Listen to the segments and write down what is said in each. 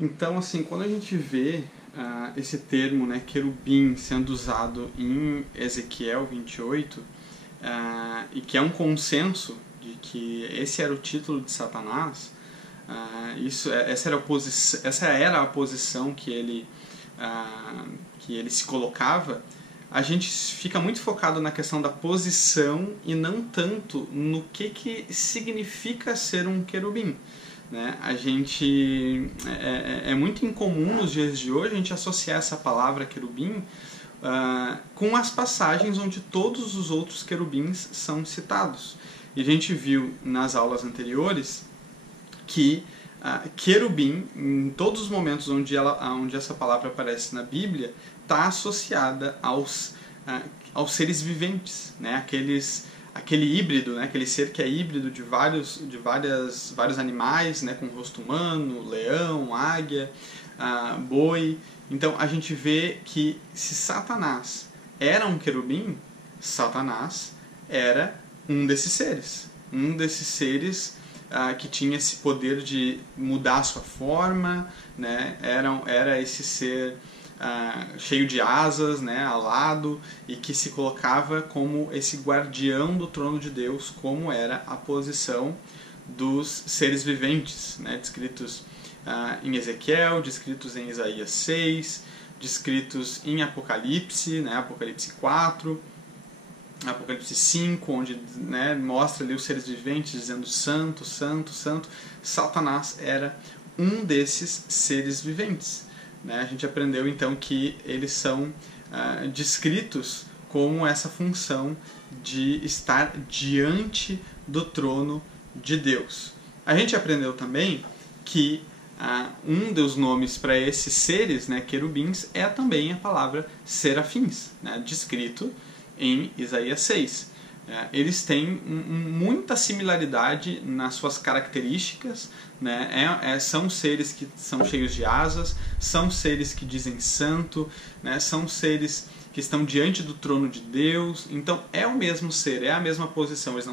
Então, assim, quando a gente vê esse termo, né, querubim, sendo usado em Ezequiel 28, e que é um consenso de que esse era o título de Satanás, essa era a posição que ele se colocava. A gente fica muito focado na questão da posição e não tanto no que significa ser um querubim. Né? É muito incomum nos dias de hoje a gente associar essa palavra querubim com as passagens onde todos os outros querubins são citados. E a gente viu nas aulas anteriores que querubim, em todos os momentos onde essa palavra aparece na Bíblia, está associada aos seres viventes, né? Aquele híbrido, né? Aquele ser que é híbrido de vários animais, né? Com rosto humano, leão, águia, boi. Então a gente vê que se Satanás era um querubim, Satanás era um desses seres. Que tinha esse poder de mudar a sua forma, né? Era esse ser cheio de asas, né? Alado, e que se colocava como esse guardião do trono de Deus, como era a posição dos seres viventes, né? Descritos em Ezequiel, descritos em Isaías 6, descritos em Apocalipse, né? Apocalipse 4, Apocalipse 5, onde, né, mostra ali os seres viventes dizendo santo, santo, santo. Satanás era um desses seres viventes. Né? A gente aprendeu então que eles são descritos como essa função de estar diante do trono de Deus. A gente aprendeu também que um dos nomes para esses seres, né, querubins, é também a palavra serafins, né, descrito em Isaías 6. Eles têm muita similaridade nas suas características, né? São seres que são cheios de asas, são seres que dizem santo, né? São seres que estão diante do trono de Deus. Então é o mesmo ser, é a mesma posição. Eles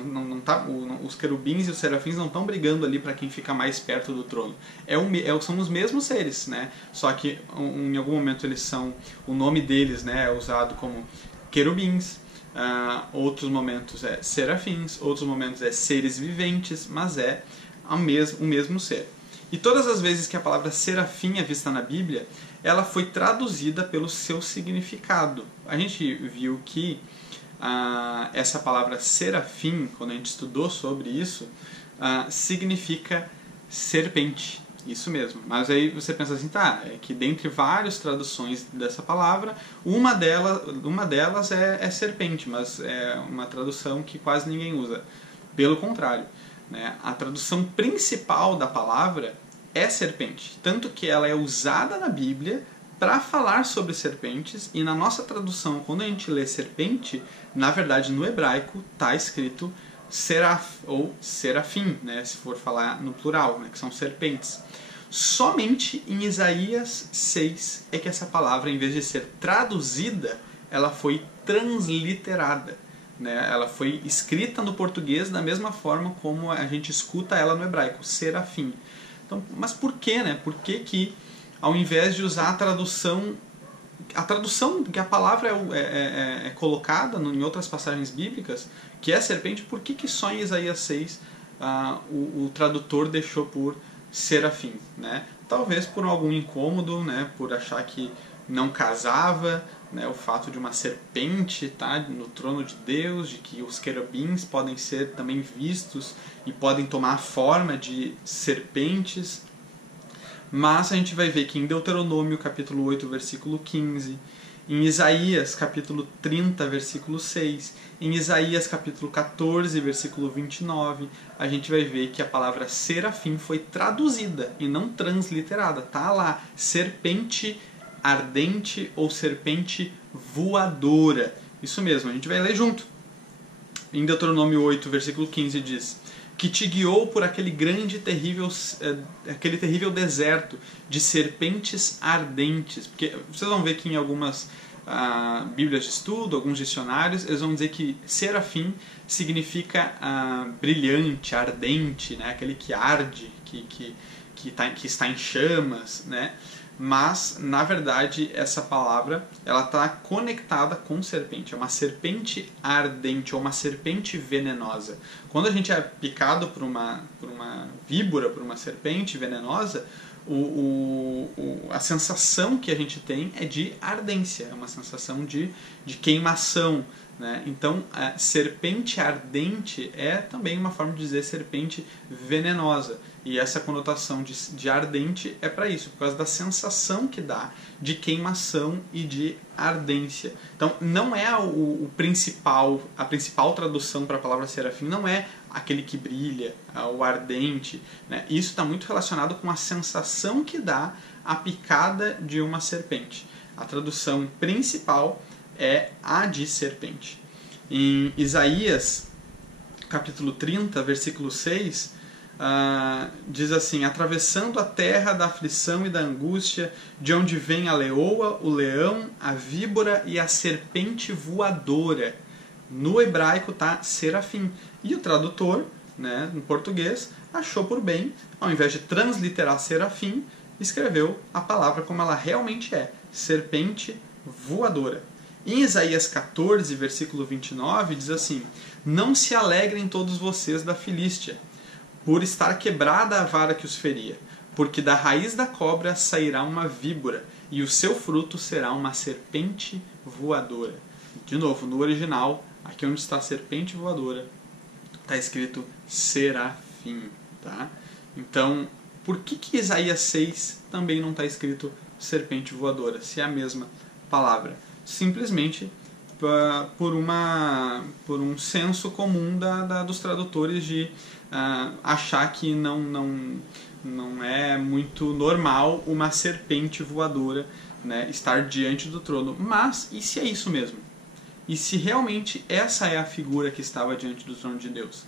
os querubins e os serafins não estão brigando ali para quem fica mais perto do trono. São os mesmos seres, né? Só que em algum momento o nome deles, né, é usado como querubins, outros momentos é serafins, outros momentos é seres viventes, mas é o mesmo ser. E todas as vezes que a palavra serafim é vista na Bíblia, ela foi traduzida pelo seu significado. A gente viu que essa palavra serafim, quando a gente estudou sobre isso, significa serpente. Isso mesmo. Mas aí você pensa assim, é que dentre várias traduções dessa palavra, uma delas é serpente, mas é uma tradução que quase ninguém usa. Pelo contrário, né? A tradução principal da palavra é serpente. Tanto que ela é usada na Bíblia para falar sobre serpentes, e na nossa tradução, quando a gente lê serpente, na verdade no hebraico está escrito seraf ou serafim, né, se for falar no plural, né, que são serpentes. Somente em Isaías 6 é que essa palavra, em vez de ser traduzida, ela foi transliterada. Né? Ela foi escrita no português da mesma forma como a gente escuta ela no hebraico, serafim. Então, mas por quê? Né? Por que ao invés de usar a tradução que a palavra é colocada em outras passagens bíblicas, que é serpente, por que só em Isaías 6 o tradutor deixou por serafim? Né? Talvez por algum incômodo, né? Por achar que não casava, né? O fato de uma serpente estar no trono de Deus, de que os querubins podem ser também vistos e podem tomar a forma de serpentes. Mas a gente vai ver que em Deuteronômio capítulo 8, versículo 15, em Isaías capítulo 30, versículo 6, em Isaías capítulo 14, versículo 29, a gente vai ver que a palavra serafim foi traduzida e não transliterada. Tá lá, serpente ardente ou serpente voadora. Isso mesmo, a gente vai ler junto. Em Deuteronômio 8, versículo 15 diz: que te guiou por aquele grande aquele terrível deserto de serpentes ardentes. Porque vocês vão ver que em algumas bíblias de estudo, alguns dicionários, eles vão dizer que serafim significa brilhante, ardente, né? Aquele que arde, que que está em chamas, né? Mas, na verdade, essa palavra ela está conectada com serpente. É uma serpente ardente ou uma serpente venenosa. Quando a gente é picado por uma víbora, por uma serpente venenosa, a sensação que a gente tem é de ardência, é uma sensação de queimação, né? Então, a serpente ardente é também uma forma de dizer serpente venenosa. E essa conotação de ardente é para isso, por causa da sensação que dá de queimação e de ardência. Então, não é a principal tradução para a palavra serafim, não é aquele que brilha, o ardente, né? Isso está muito relacionado com a sensação que dá a picada de uma serpente. A tradução principal é a de serpente. Em Isaías, capítulo 30, versículo 6, diz assim: atravessando a terra da aflição e da angústia, de onde vem a leoa, o leão, a víbora e a serpente voadora. No hebraico está serafim. E o tradutor, né, em português, achou por bem, ao invés de transliterar serafim, escreveu a palavra como ela realmente é, serpente voadora. Em Isaías 14, versículo 29, diz assim: não se alegrem todos vocês da Filístia, por estar quebrada a vara que os feria, porque da raiz da cobra sairá uma víbora, e o seu fruto será uma serpente voadora. De novo, no original, aqui onde está serpente voadora, está escrito serafim. Tá? Então, por que Isaías 6 também não está escrito serpente voadora, se é a mesma palavra? Simplesmente por um senso comum dos tradutores de achar que não é muito normal uma serpente voadora, né, estar diante do trono. Mas, e se é isso mesmo? E se realmente essa é a figura que estava diante do trono de Deus?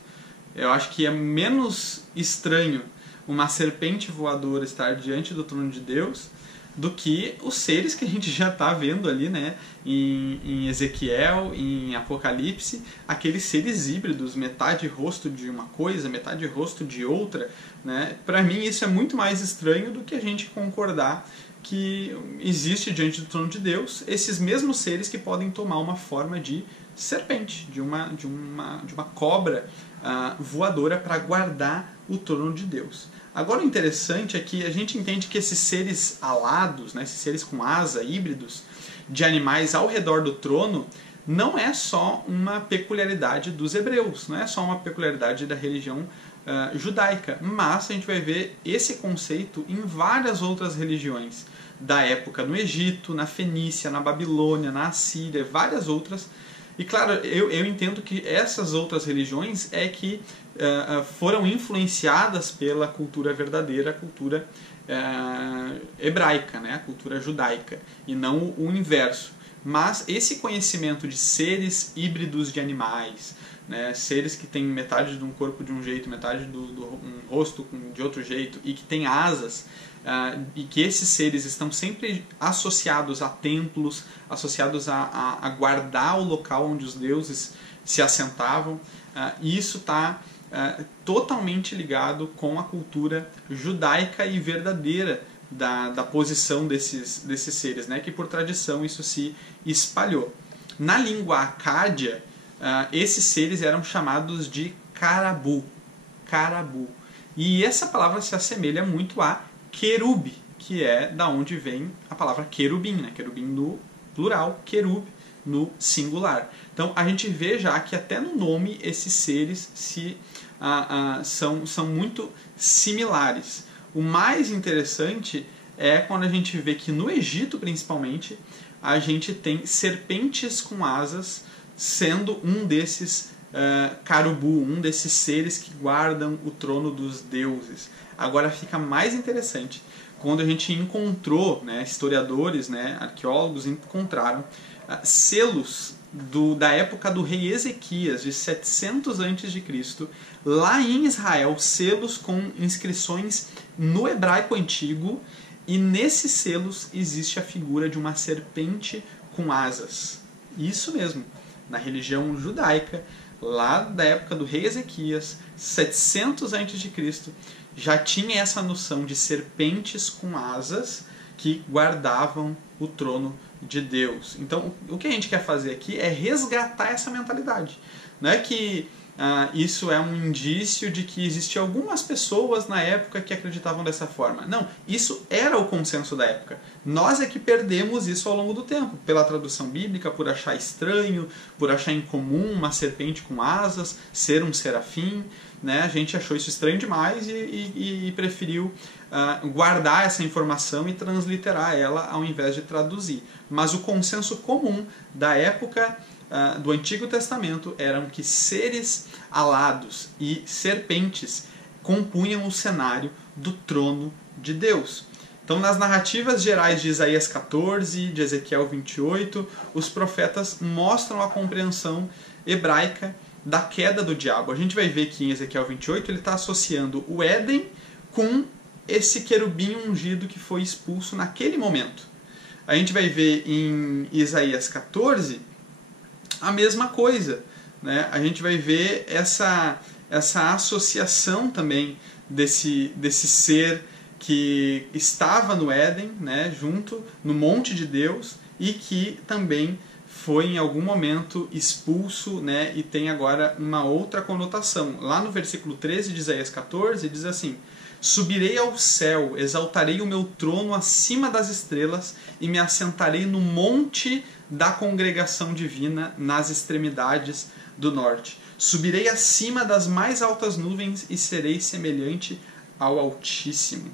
Eu acho que é menos estranho uma serpente voadora estar diante do trono de Deus do que os seres que a gente já está vendo ali, né, em Ezequiel, em Apocalipse, aqueles seres híbridos, metade rosto de uma coisa, metade rosto de outra, né? Para mim isso é muito mais estranho do que a gente concordar que existe diante do trono de Deus esses mesmos seres que podem tomar uma forma de serpente, de uma cobra voadora para guardar o trono de Deus. Agora o interessante é que a gente entende que esses seres alados, né, esses seres com asa, híbridos, de animais ao redor do trono, não é só uma peculiaridade dos hebreus, não é só uma peculiaridade da religião judaica, mas a gente vai ver esse conceito em várias outras religiões da época, no Egito, na Fenícia, na Babilônia, na Assíria, várias outras. E claro, eu entendo que essas outras religiões é que foram influenciadas pela cultura verdadeira, a cultura hebraica, né? A cultura judaica, e não o inverso. Mas esse conhecimento de seres híbridos de animais, né? Seres que têm metade de um corpo de um jeito, metade um rosto de outro jeito, e que têm asas, e que esses seres estão sempre associados a templos, associados a guardar o local onde os deuses se assentavam, e isso está totalmente ligado com a cultura judaica e verdadeira da posição desses seres, né? Que por tradição isso se espalhou. Na língua acádia, esses seres eram chamados de carabu. E essa palavra se assemelha muito a querub, que é da onde vem a palavra querubim, né? Querubim no plural, querub no singular. Então a gente vê já que até no nome esses seres são muito similares. O mais interessante é quando a gente vê que no Egito, principalmente, a gente tem serpentes com asas sendo um desses carubu, um desses seres que guardam o trono dos deuses. Agora fica mais interessante quando a gente encontrou, né, historiadores, né, arqueólogos encontraram selos da época do rei Ezequias, de 700 a.C., lá em Israel, selos com inscrições no hebraico antigo, e nesses selos existe a figura de uma serpente com asas. Isso mesmo, na religião judaica, lá da época do rei Ezequias, 700 a.C., já tinha essa noção de serpentes com asas que guardavam o trono de Deus. Então, o que a gente quer fazer aqui é resgatar essa mentalidade. Não é que isso é um indício de que existiam algumas pessoas na época que acreditavam dessa forma. Não, isso era o consenso da época. Nós é que perdemos isso ao longo do tempo, pela tradução bíblica, por achar estranho, por achar incomum uma serpente com asas, ser um serafim. Né? A gente achou isso estranho demais e preferiu guardar essa informação e transliterar ela ao invés de traduzir. Mas o consenso comum da época do Antigo Testamento eram que seres alados e serpentes compunham o cenário do trono de Deus. Então, nas narrativas gerais de Isaías 14, de Ezequiel 28, os profetas mostram a compreensão hebraica da queda do diabo. A gente vai ver que em Ezequiel 28 ele está associando o Éden com esse querubim ungido que foi expulso naquele momento. A gente vai ver em Isaías 14 a mesma coisa, né? A gente vai ver essa associação também desse ser que estava no Éden, né, junto no monte de Deus, e que também foi em algum momento expulso, né, e tem agora uma outra conotação. Lá no versículo 13 de Isaías 14 diz assim: subirei ao céu, exaltarei o meu trono acima das estrelas e me assentarei no monte da congregação divina nas extremidades do norte. Subirei acima das mais altas nuvens e serei semelhante ao Altíssimo.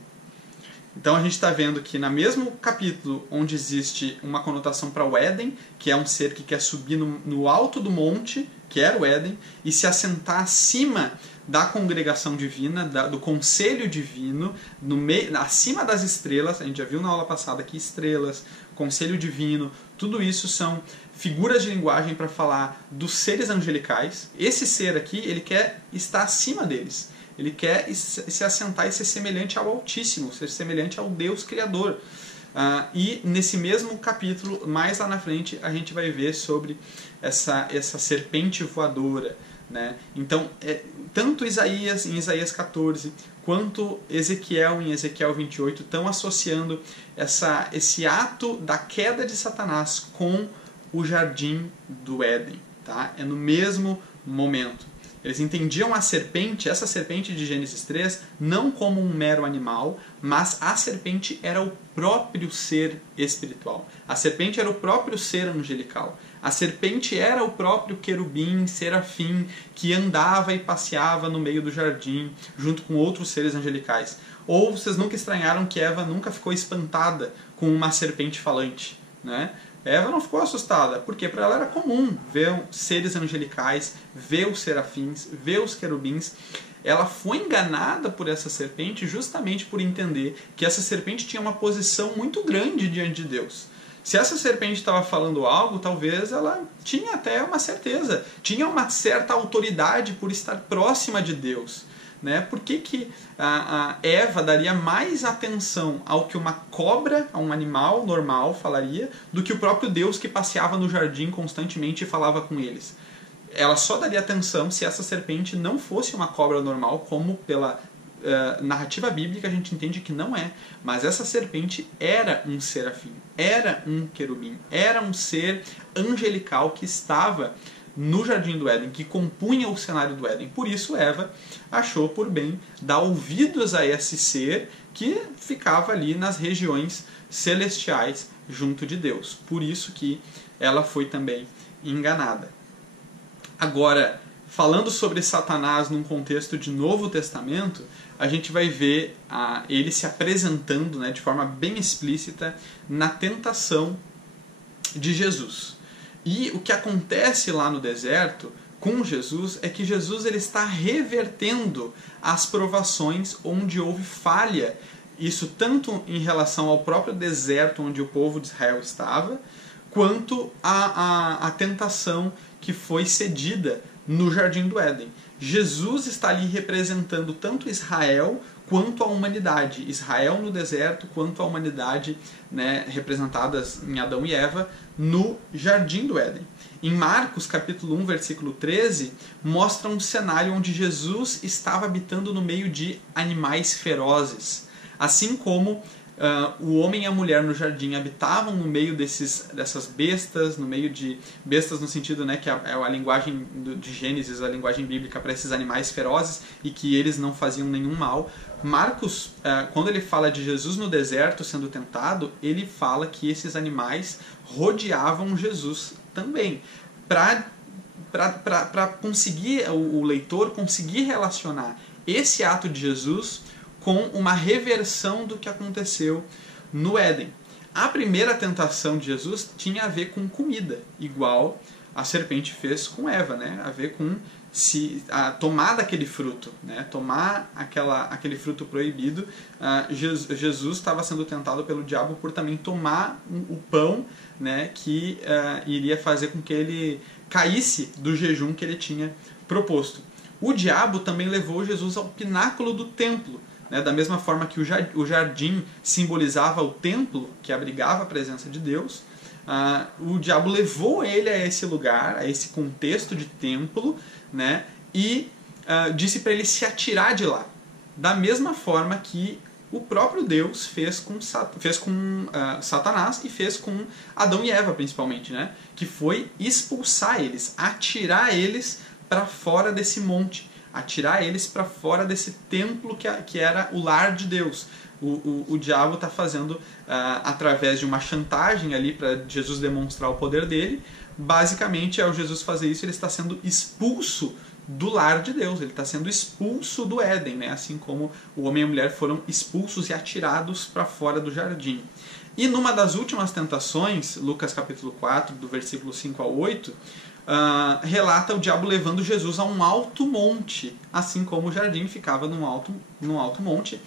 Então a gente está vendo que no mesmo capítulo onde existe uma conotação para o Éden, que é um ser que quer subir no alto do monte, que era o Éden, e se assentar acima da congregação divina, do conselho divino, acima das estrelas. A gente já viu na aula passada que estrelas, conselho divino, tudo isso são figuras de linguagem para falar dos seres angelicais. Esse ser aqui, ele quer estar acima deles. Ele quer se assentar e ser semelhante ao Altíssimo, ser semelhante ao Deus Criador. E nesse mesmo capítulo, mais lá na frente, a gente vai ver sobre essa serpente voadora. Né? Então, tanto Isaías em Isaías 14, quanto Ezequiel em Ezequiel 28 estão associando esse ato da queda de Satanás com o jardim do Éden. Tá? É no mesmo momento. Eles entendiam a serpente, essa serpente de Gênesis 3, não como um mero animal, mas a serpente era o próprio ser espiritual. A serpente era o próprio ser angelical. A serpente era o próprio querubim, serafim, que andava e passeava no meio do jardim, junto com outros seres angelicais. Ou vocês nunca estranharam que Eva nunca ficou espantada com uma serpente falante, né? Eva não ficou assustada, porque para ela era comum ver seres angelicais, ver os serafins, ver os querubins. Ela foi enganada por essa serpente justamente por entender que essa serpente tinha uma posição muito grande diante de Deus. Se essa serpente estava falando algo, talvez ela tinha até uma certeza, tinha uma certa autoridade por estar próxima de Deus. Né? Por que a Eva daria mais atenção ao que uma cobra, a um animal normal, falaria, do que o próprio Deus que passeava no jardim constantemente e falava com eles? Ela só daria atenção se essa serpente não fosse uma cobra normal, como pela narrativa bíblica a gente entende que não é. Mas essa serpente era um serafim, era um querubim, era um ser angelical que estava no Jardim do Éden, que compunha o cenário do Éden. Por isso Eva achou por bem dar ouvidos a esse ser que ficava ali nas regiões celestiais junto de Deus. Por isso que ela foi também enganada. Agora, falando sobre Satanás num contexto de Novo Testamento, a gente vai ver ele se apresentando, né, de forma bem explícita na tentação de Jesus. E o que acontece lá no deserto com Jesus é que Jesus ele está revertendo as provações onde houve falha. Isso tanto em relação ao próprio deserto onde o povo de Israel estava, quanto a tentação que foi cedida no Jardim do Éden. Jesus está ali representando tanto Israel quanto a humanidade. Israel no deserto, quanto a humanidade, né, representadas em Adão e Eva no Jardim do Éden. Em Marcos, capítulo 1, versículo 13, mostra um cenário onde Jesus estava habitando no meio de animais ferozes. Assim como o homem e a mulher no jardim habitavam no meio dessas bestas, no meio de bestas no sentido, né, que é a linguagem de Gênesis, a linguagem bíblica para esses animais ferozes e que eles não faziam nenhum mal. Marcos, quando ele fala de Jesus no deserto sendo tentado, ele fala que esses animais rodeavam Jesus também, para conseguir o leitor conseguir relacionar esse ato de Jesus com uma reversão do que aconteceu no Éden. A primeira tentação de Jesus tinha a ver com comida, igual a serpente fez com Eva, né? A ver com tomar daquele fruto, né? Tomar aquele fruto proibido. Jesus estava sendo tentado pelo diabo por também tomar o pão, né? Que iria fazer com que ele caísse do jejum que ele tinha proposto. O diabo também levou Jesus ao pináculo do templo, né? Da mesma forma que o jardim simbolizava o templo, que abrigava a presença de Deus, o diabo levou ele a esse lugar, a esse contexto de templo, né? E disse para ele se atirar de lá. Da mesma forma que o próprio Deus fez com Satanás e fez com Adão e Eva, principalmente, né? Que foi expulsar eles, atirar eles para fora desse monte, atirar eles para fora desse templo que era o lar de Deus. O diabo está fazendo, através de uma chantagem ali para Jesus demonstrar o poder dele. Basicamente, ao Jesus fazer isso, ele está sendo expulso do lar de Deus, ele está sendo expulso do Éden, né? Assim como o homem e a mulher foram expulsos e atirados para fora do jardim. E numa das últimas tentações, Lucas capítulo 4, do versículo 5 ao 8, relata o diabo levando Jesus a um alto monte, assim como o jardim ficava num alto monte.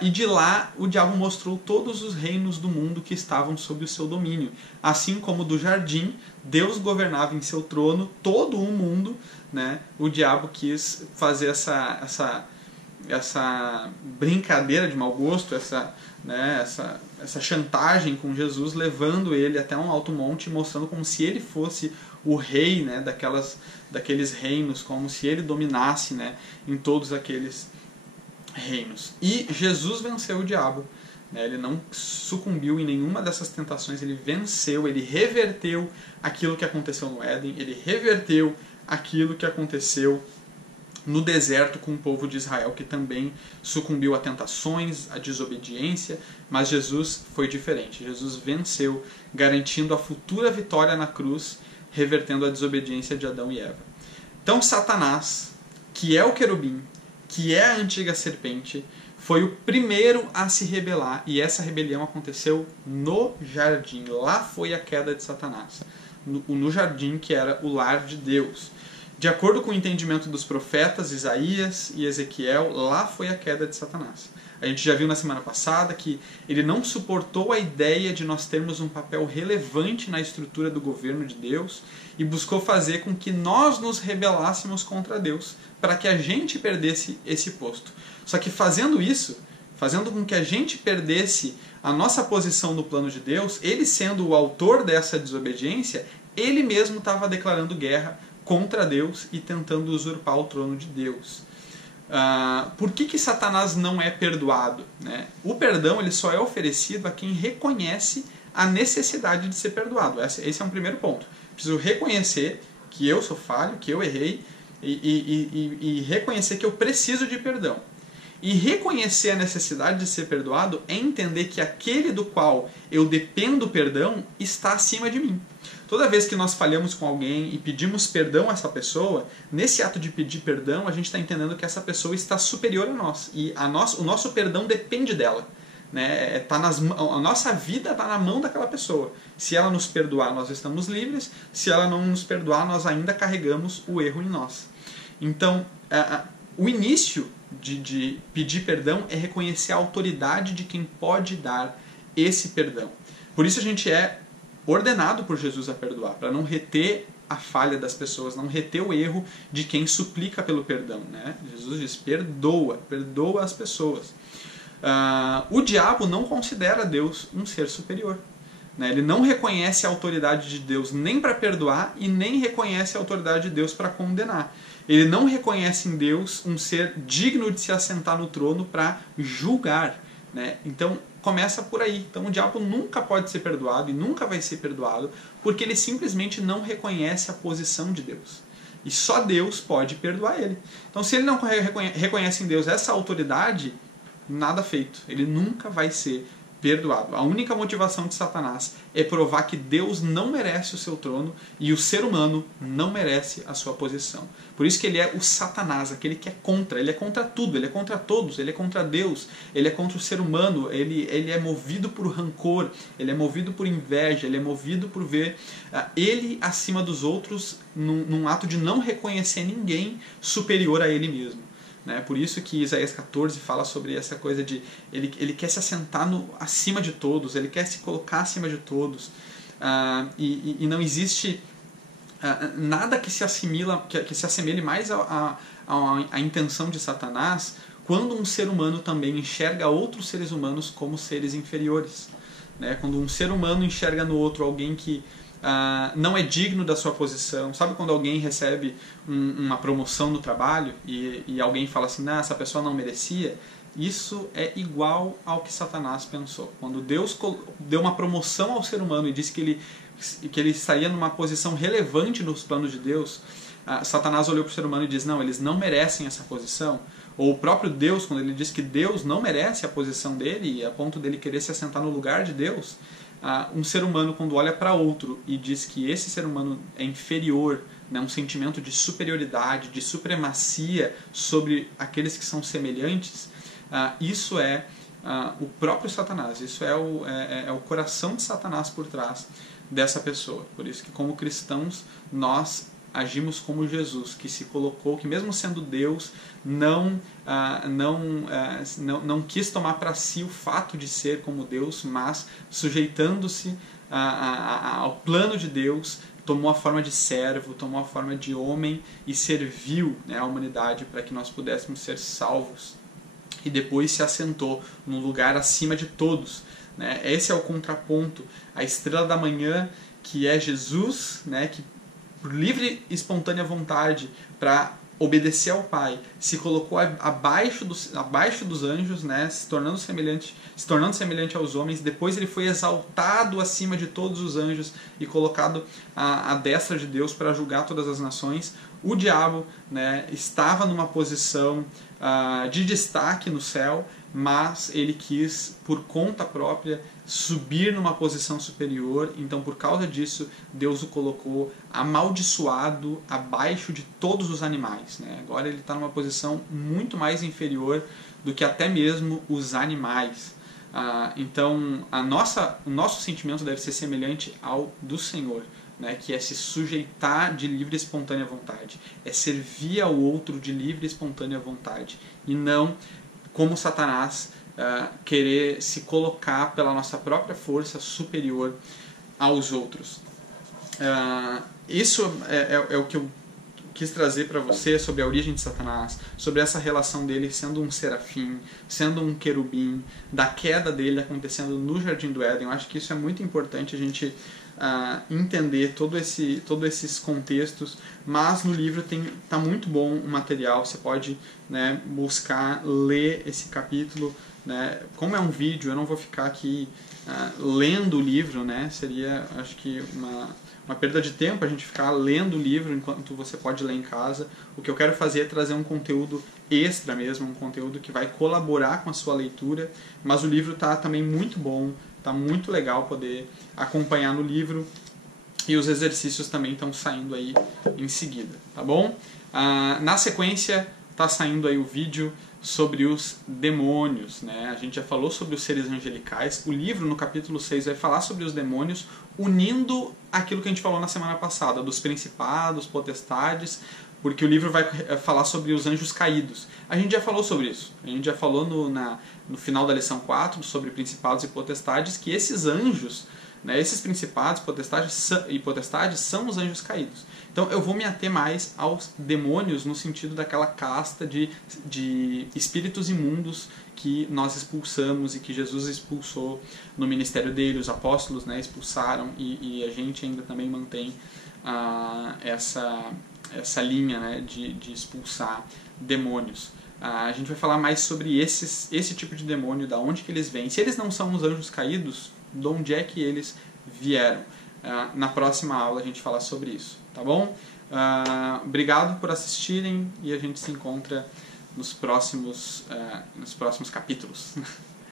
E de lá o diabo mostrou todos os reinos do mundo que estavam sob o seu domínio. Assim como do jardim, Deus governava em seu trono todo o mundo, né? O diabo quis fazer essa brincadeira de mau gosto, essa chantagem com Jesus, levando ele até um alto monte, mostrando como se ele fosse o rei, né, daqueles reinos, como se ele dominasse, né, em todos aqueles reinos. E Jesus venceu o diabo, né? Ele não sucumbiu em nenhuma dessas tentações, ele venceu, ele reverteu aquilo que aconteceu no Éden, ele reverteu aquilo que aconteceu no deserto com o povo de Israel, que também sucumbiu a tentações, a desobediência, mas Jesus foi diferente. Jesus venceu, garantindo a futura vitória na cruz, revertendo a desobediência de Adão e Eva. Então Satanás, que é o querubim, que é a antiga serpente, foi o primeiro a se rebelar, e essa rebelião aconteceu no jardim. Lá foi a queda de Satanás, no jardim que era o lar de Deus. De acordo com o entendimento dos profetas Isaías e Ezequiel, lá foi a queda de Satanás. A gente já viu na semana passada que ele não suportou a ideia de nós termos um papel relevante na estrutura do governo de Deus e buscou fazer com que nós nos rebelássemos contra Deus, para que a gente perdesse esse posto. Só que fazendo isso, fazendo com que a gente perdesse a nossa posição no plano de Deus, ele sendo o autor dessa desobediência, ele mesmo estava declarando guerra contra Deus e tentando usurpar o trono de Deus. Por que Satanás não é perdoado, né? O perdão ele só é oferecido a quem reconhece a necessidade de ser perdoado. Esse é um primeiro ponto. Preciso reconhecer que eu sou falho, que eu errei, e reconhecer que eu preciso de perdão. E reconhecer a necessidade de ser perdoado é entender que aquele do qual eu dependo do perdão está acima de mim. Toda vez que nós falhamos com alguém e pedimos perdão a essa pessoa, nesse ato de pedir perdão, a gente está entendendo que essa pessoa está superior a nós. E o nosso perdão depende dela. Né? A nossa vida está na mão daquela pessoa. Se ela nos perdoar, nós estamos livres. Se ela não nos perdoar, nós ainda carregamos o erro em nós. Então, o início de pedir perdão é reconhecer a autoridade de quem pode dar esse perdão. Por isso a gente é ordenado por Jesus a perdoar, para não reter a falha das pessoas, não reter o erro de quem suplica pelo perdão, né? Jesus diz, perdoa as pessoas. O diabo não considera Deus um ser superior, né? Ele não reconhece a autoridade de Deus nem para perdoar e nem reconhece a autoridade de Deus para condenar. Ele não reconhece em Deus um ser digno de se assentar no trono para julgar, né? Então começa por aí. Então o diabo nunca pode ser perdoado e nunca vai ser perdoado porque ele simplesmente não reconhece a posição de Deus. E só Deus pode perdoar ele. Então se ele não reconhece em Deus essa autoridade, nada feito. Ele nunca vai ser perdoado. A única motivação de Satanás é provar que Deus não merece o seu trono e o ser humano não merece a sua posição. Por isso que ele é o Satanás, aquele que é contra. Ele é contra tudo, ele é contra todos, ele é contra Deus, ele é contra o ser humano, ele é movido por rancor, ele é movido por inveja, ele é movido por ver ele acima dos outros num ato de não reconhecer ninguém superior a ele mesmo. Por isso que Isaías 14 fala sobre essa coisa de ele quer se assentar acima de todos, ele quer se colocar acima de todos, e não existe nada que se assemelhe mais à intenção de Satanás quando um ser humano também enxerga outros seres humanos como seres inferiores, né? Quando um ser humano enxerga no outro alguém que não é digno da sua posição. Sabe quando alguém recebe uma promoção no trabalho e alguém fala assim, essa pessoa não merecia? Isso é igual ao que Satanás pensou. Quando Deus deu uma promoção ao ser humano e disse que ele estaria numa posição relevante nos planos de Deus, Satanás olhou para o ser humano e disse, não, eles não merecem essa posição. Ou o próprio Deus, quando ele diz que Deus não merece a posição dele, a ponto dele querer se assentar no lugar de Deus, um ser humano, quando olha para outro e diz que esse ser humano é inferior, né, um sentimento de superioridade, de supremacia sobre aqueles que são semelhantes, isso é o próprio Satanás, isso é o coração de Satanás por trás dessa pessoa. Por isso que, como cristãos, nós agimos como Jesus, que se colocou, que mesmo sendo Deus, não quis tomar para si o fato de ser como Deus, mas sujeitando-se ao plano de Deus, tomou a forma de servo, tomou a forma de homem e serviu, né, a humanidade para que nós pudéssemos ser salvos. E depois se assentou num lugar acima de todos, né? Esse é o contraponto. A estrela da manhã, que é Jesus, né, que por livre e espontânea vontade, para obedecer ao Pai, se colocou abaixo dos anjos, né, se tornando semelhante aos homens. Depois ele foi exaltado acima de todos os anjos e colocado à destra de Deus para julgar todas as nações. O diabo, né, estava numa posição de destaque no céu, mas ele quis, por conta própria, subir numa posição superior. Então, por causa disso, Deus o colocou amaldiçoado abaixo de todos os animais, né? Agora ele está numa posição muito mais inferior do que até mesmo os animais. Então, o nosso sentimento deve ser semelhante ao do Senhor, né, que é se sujeitar de livre e espontânea vontade, é servir ao outro de livre e espontânea vontade, e não, como Satanás, querer se colocar pela nossa própria força superior aos outros. Isso é o que eu quis trazer para você sobre a origem de Satanás, sobre essa relação dele sendo um serafim, sendo um querubim, da queda dele acontecendo no Jardim do Éden. Eu acho que isso é muito importante a gente entender todos esses contextos, mas no livro tá muito bom o material, você pode, né, buscar, ler esse capítulo, né? Como é um vídeo, eu não vou ficar aqui lendo o livro, né? Seria, acho que, uma perda de tempo a gente ficar lendo o livro enquanto você pode ler em casa. O que eu quero fazer é trazer um conteúdo extra mesmo, um conteúdo que vai colaborar com a sua leitura, mas o livro tá também muito bom, tá muito legal poder acompanhar no livro, e os exercícios também estão saindo aí em seguida, tá bom? Na sequência tá saindo aí o vídeo sobre os demônios, né? A gente já falou sobre os seres angelicais. O livro, no capítulo 6, vai falar sobre os demônios, unindo aquilo que a gente falou na semana passada, dos principados, potestades, porque o livro vai falar sobre os anjos caídos. A gente já falou sobre isso. A gente já falou no final da lição 4 sobre principados e potestades, que esses anjos, né? Esses principados e potestades são os anjos caídos. Então eu vou me ater mais aos demônios no sentido daquela casta de espíritos imundos que nós expulsamos e que Jesus expulsou no ministério dele, os apóstolos, né, expulsaram, e a gente ainda também mantém essa linha, né, de expulsar demônios. A gente vai falar mais sobre esse tipo de demônio, da onde que eles vêm. Se eles não são os anjos caídos, de onde é que eles vieram? Na próxima aula a gente fala sobre isso, tá bom? Obrigado por assistirem e a gente se encontra nos próximos capítulos.